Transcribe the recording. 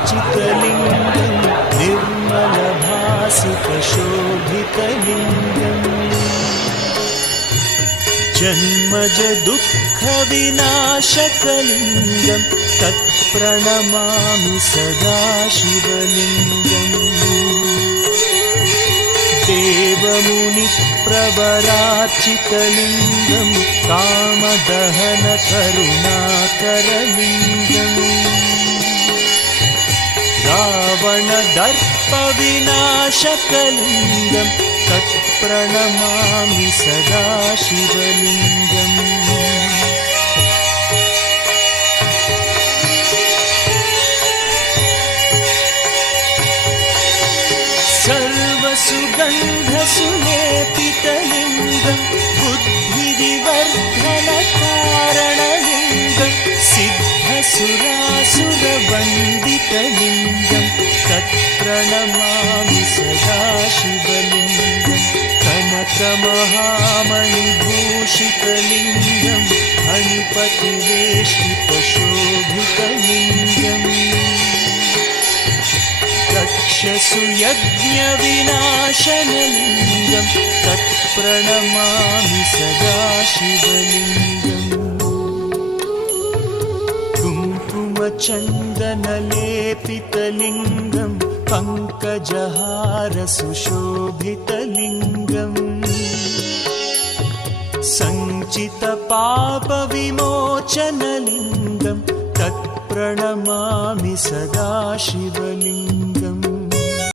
ब्रह्ममुरारिसुरार्चितलिङ्गं निर्मलभासितशोभितलिङ्गम् जन्मजदुःखविनाशकलिङ्गं तत्प्रणमामि सदा शिवलिङ्गम् देवमुनिप्रवरार्चितलिङ्गं कामदहनकरुणाकरलिङ्गम् रावणदर्पविनाशकलिङ्गं तत्प्रणमामि सदा शिवलिङ्गम् सर्वसुगन्धसुलेपितलिङ्गं बुद्धिविवर्धनकारणलिङ्गं सिद्धसुरासुरवन्दितलिङ्गं तत्प्रणमामि सदा शिवलिङ्गं कनकमहामणिभूषितलिङ्गं फणिपतिवेष्टितशोभितलिङ्गम् रक्षसु यज्ञविनाशनलिङ्गं तत्प्रणमामि सदा शिवलिङ्गम् कुङ्कुमचन्दनलेपितलिङ्गं पङ्कजहारसुशोभितलिङ्गम् सञ्चितपापविमोचनलिङ्गं तत्प्रणमामि सदा शिवलिङ्गम्